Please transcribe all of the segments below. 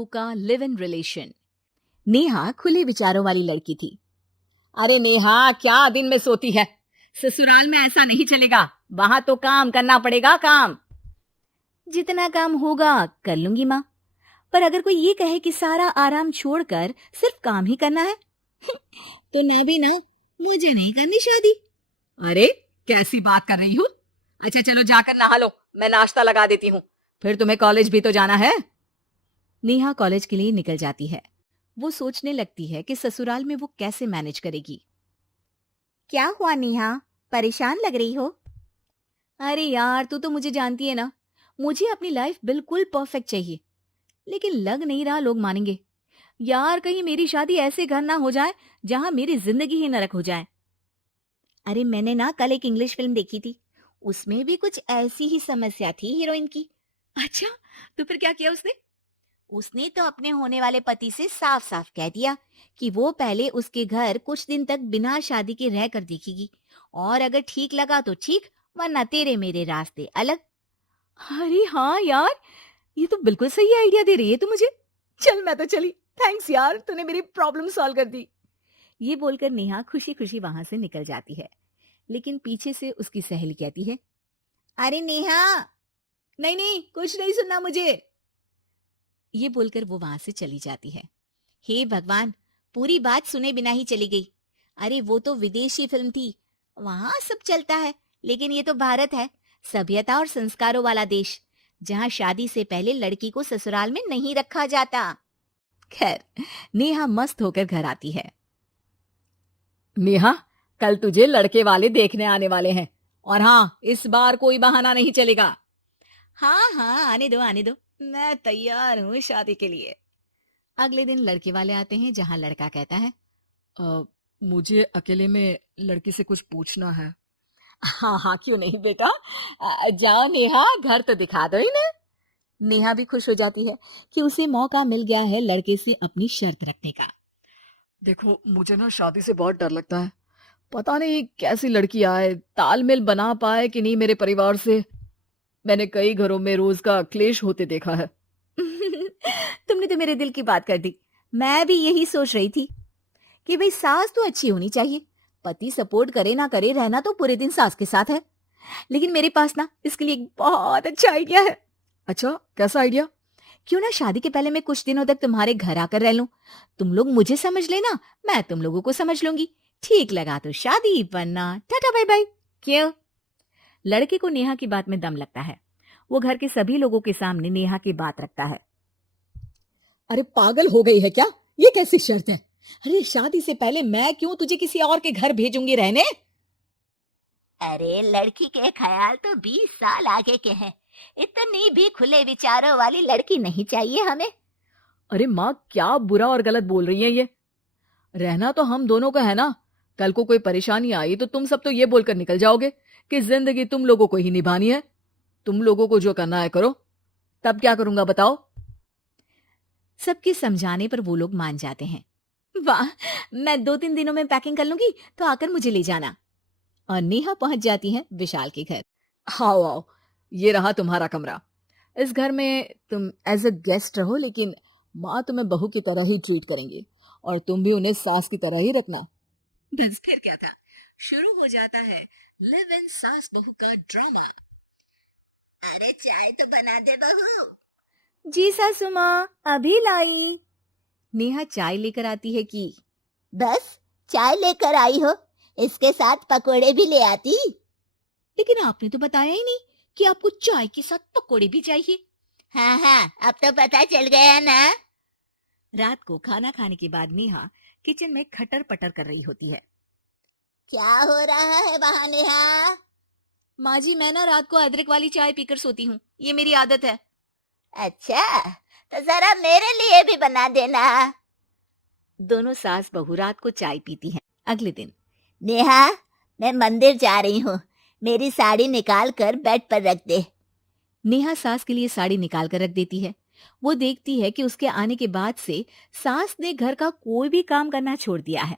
बहू का live in relation. Neha खुले विचारों वाली लड़की थी। अरे नेहा, क्या दिन में सोती है? ससुराल में ऐसा नहीं चलेगा, वहां तो काम करना पड़ेगा, काम। जितना काम होगा कर लूंगी माँ, पर अगर कोई ये कहे कि सारा आराम छोड़कर सिर्फ काम ही करना है तो ना भी ना, मुझे नहीं करनी शादी। अरे कैसी बात कर रही हूँ? अच्छा चलो जाकर नहा लो, मैं नाश्ता लगा देती हूँ, फिर तुम्हें कॉलेज भी तो जाना है। नेहा कॉलेज के लिए निकल जाती है। वो सोचने लगती है कि ससुराल में वो कैसे मैनेज करेगी। क्या हुआ नेहा, परेशान लग रही हो? अरे यार, तू तो मुझे जानती है ना, मुझे अपनी लाइफ बिल्कुल परफेक्ट चाहिए, लेकिन लग नहीं रहा लोग मानेंगे। यार कहीं मेरी शादी ऐसे घर ना हो जाए जहां मेरी जिंदगी ही नरक हो जाए। अरे मैंने ना कल एक इंग्लिश फिल्म देखी थी, उसमें भी कुछ ऐसी ही समस्या थी हीरोइन की। अच्छा, तो फिर क्या किया उसने? उसने तो अपने होने वाले पति से साफ साफ कह दिया कि वो पहले उसके घर कुछ दिन तक बिना शादी के रह कर देखेगी, और अगर ठीक लगा तो ठीक, वरना तेरे मेरे रास्ते अलग। अरे हाँ यार, ये तो बिल्कुल सही आइडिया दे रही है तू मुझे। चल मैं तो चली, थैंक्स यार, तूने मेरी प्रॉब्लम सॉल्व कर दी। ये बोलकर नेहा खुशी खुशी वहां से निकल जाती है, लेकिन पीछे से उसकी सहेली कहती है, अरे नेहा, नहीं नहीं, कुछ नहीं सुनना मुझे। ये बोलकर वो वहां से चली जाती है। हे भगवान, पूरी बात सुने बिना ही चली गई। अरे वो तो विदेशी फिल्म थी, वहां सब चलता है, लेकिन ये तो भारत है, सभ्यता और संस्कारों वाला देश, जहां शादी से पहले लड़की को ससुराल में नहीं रखा जाता। खैर, नेहा मस्त होकर घर आती है। नेहा, कल तुझे लड़के वाले देखने आने वाले हैं, और हाँ, इस बार कोई बहाना नहीं चलेगा। हाँ हाँ, आने दो आने दो, मैं तैयार हूँ शादी के लिए। अगले दिन लड़के वाले आते हैं, जहां लड़का कहता है, मुझे अकेले में लड़की से कुछ पूछना है। हाँ हाँ, क्यों नहीं बेटा, जाओ नेहा, घर तो दिखा दो इन्हें। नेहा भी खुश हो जाती है कि उसे मौका मिल गया है लड़के से अपनी शर्त रखने का। देखो, मुझे ना शादी से बहुत डर लगता है, पता नहीं कैसी लड़की आए, तालमेल बना पाए कि नहीं मेरे परिवार से। मैंने कई घरों में रोज का क्लेश होते देखा है। तुमने तो मेरे दिल की बात कर दी। मैं भी यही सोच रही थी कि भाई सास तो अच्छी होनी चाहिए, पति सपोर्ट करे ना करे, रहना तो पूरे दिन सास के साथ है। लेकिन मेरे पास ना इसके लिए एक बहुत अच्छा आइडिया है। अच्छा, कैसा आइडिया? क्यों ना शादी के पहले मैं कुछ दिनों तक तुम्हारे घर आकर रह लूं, तुम लोग मुझे समझ लेना, मैं तुम लोगों को समझ लूंगी, ठीक लगा तो शादी, वरना टाटा बाय बाय। क्यों? लड़के को नेहा की बात में दम लगता है। वो घर के सभी लोगों के सामने नेहा की बात रखता है। अरे पागल हो गई है क्या? ये कैसी शर्त है? अरे शादी से पहले मैं क्यों तुझे किसी और के घर भेजूंगी रहने? अरे लड़की के ख्याल तो 20 साल आगे के हैं, इतनी भी खुले विचारों वाली लड़की नहीं चाहिए हमें। अरे माँ, क्या बुरा और गलत बोल रही है ये? रहना तो हम दोनों का है ना, कल को कोई परेशानी आई तो तुम सब तो ये बोलकर निकल जाओगे कि जिंदगी तुम लोगों को ही निभानी है, तुम लोगों को जो करना है करो। तब क्या करूंगा बताओ? सबके समझाने पर वो लोग मान जाते हैं। वाह, मैं 2-3 दिनों में पैकिंग कर लूंगी, तो आकर मुझे ले जाना। और नेहा पहुंच जाती है विशाल के घर। आओ आओ, ये रहा तुम्हारा कमरा। इस घर में तुम एज अ गेस्ट रहो, लेकिन माँ तुम्हें बहू की तरह ही ट्रीट करेंगी, और तुम भी उन्हें सास की तरह ही रखना। बस फिर क्या था, शुरू हो जाता है लिव इन सास बहू का ड्रामा। अरे चाय तो बना दे बहू। जी सासू माँ, अभी लाई। नेहा चाय लेकर आती है कि बस चाय लेकर आई हो, इसके साथ पकोड़े भी ले आती। लेकिन आपने तो बताया ही नहीं कि आपको चाय के साथ पकोड़े भी चाहिए। हाँ हाँ, अब तो पता चल गया ना। रात को खाना खाने के बाद नेहा किचन में खटर पटर कर रही होती है। क्या हो रहा है वहां नेहा? माँ जी, मैं ना रात को अदरक वाली चाय पीकर सोती हूँ, ये मेरी आदत है। अच्छा, तो जरा मेरे लिए भी बना देना। दोनों सास बहू रात को चाय पीती हैं। अगले दिन नेहा, मैं मंदिर जा रही हूँ, मेरी साड़ी निकाल कर बेड पर रख दे। नेहा सास के लिए साड़ी निकाल कर रख देती है। वो देखती है कि उसके आने के बाद से सास ने घर का कोई भी काम करना छोड़ दिया है।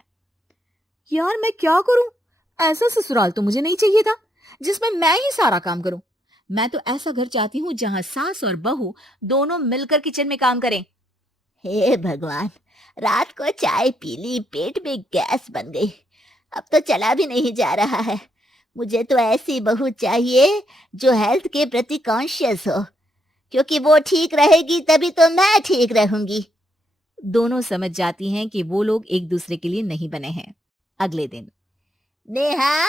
यार मैं क्या करूं? ऐसा ससुराल तो मुझे नहीं चाहिए था जिसमें मैं ही सारा काम करूं। मैं तो ऐसा घर चाहती हूँ जहां सास और बहू दोनों मिलकर किचन में काम करें। हे भगवान, रात को चाय पी ली, पेट में गैस बन गई, अब तो चला भी नहीं जा रहा है। मुझे तो ऐसी बहू चाहिए जो हेल्थ के प्रति कॉन्शियस हो, क्योंकि वो ठीक रहेगी तभी तो मैं ठीक रहूंगी। दोनों समझ जाती हैं कि वो लोग एक दूसरे के लिए नहीं बने हैं। अगले दिन नेहा,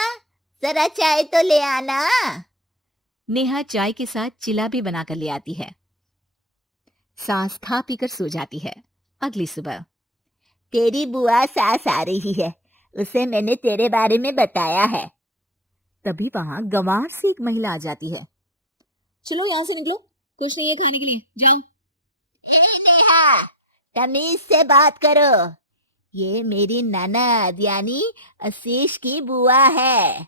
जरा चाय तो ले आना। नेहा चाय के साथ चिला भी बनाकर ले आती है। सास खा पीकर सो जाती है। अगली सुबह तेरी बुआ सास आ रही है, उसे मैंने तेरे बारे में बताया है। तभी वहां गंवार से एक महिला आ जाती है। चलो यहाँ से निकलो, कुछ नहीं है खाने के लिए, जाओ। ए नेहा, तमीज से बात करो। ये मेरी ननद यानी आशीष की बुआ है।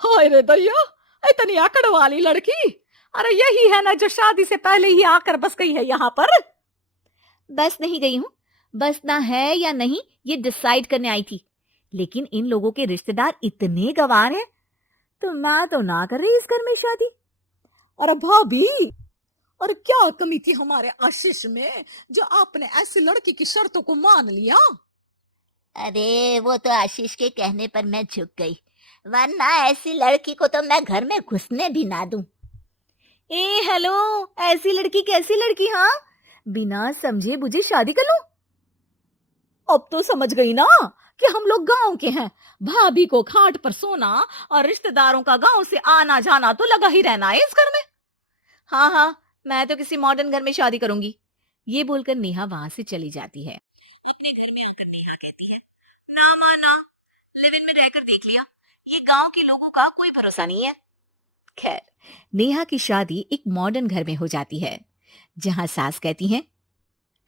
हाय रे दैया, इतनी आकड़ वाली लड़की! अरे यही है ना जो शादी से पहले ही आकर बस गई है यहाँ पर। बस नहीं गई हूँ, बसना है या नहीं ये डिसाइड करने आई थी, लेकिन इन लोगों के रिश्तेदार इतने गंवार हैं तो मैं तो ना कर रही इस घर में शादी। अरे भाभी, और क्या कमी थी हमारे आशीष में जो आपने ऐसी लड़की की शर्तों को मान लिया? अरे वो तो आशीष के कहने पर मैं झुक गई, वरना ऐसी लड़की को तो मैं घर में घुसने भी ना दूं। ए हेलो, ऐसी लड़की कैसी लड़की? हाँ, बिना समझे बुझे शादी कर लूं? अब तो समझ गई ना कि हम लोग गांव के हैं। भाभी को खाट पर सोना और रिश्तेदारों का गांव से आना जाना तो लगा ही रहना है इस घर में। हाँ हाँ, मैं तो किसी मॉडर्न घर में शादी करूंगी। ये बोलकर नेहा वहां से चली जाती है। अपने घर में आकर नेहा कहती है, ना माँ ना, लिव इन में रहकर देख लिया, ये गांव के लोगों का कोई भरोसा नहीं है। खैर, नेहा की शादी एक मॉडर्न घर में हो जाती है, जहां सास कहती है,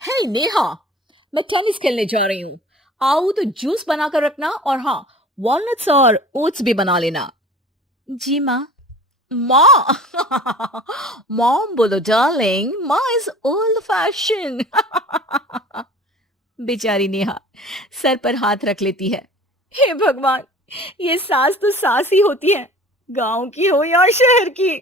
हे नेहा, मैं टेनिस खेलने जा रही हूँ, आओ तो जूस बनाकर रखना, और हाँ, वॉलनट्स और ओट्स भी बना लेना। जी माँ। माँ मॉम बोलो डार्लिंग, माँ इज ओल्ड फैशन। बेचारी नेहा सर पर हाथ रख लेती है। हे भगवान, ये सास तो सास ही होती है, गांव की हो या शहर की।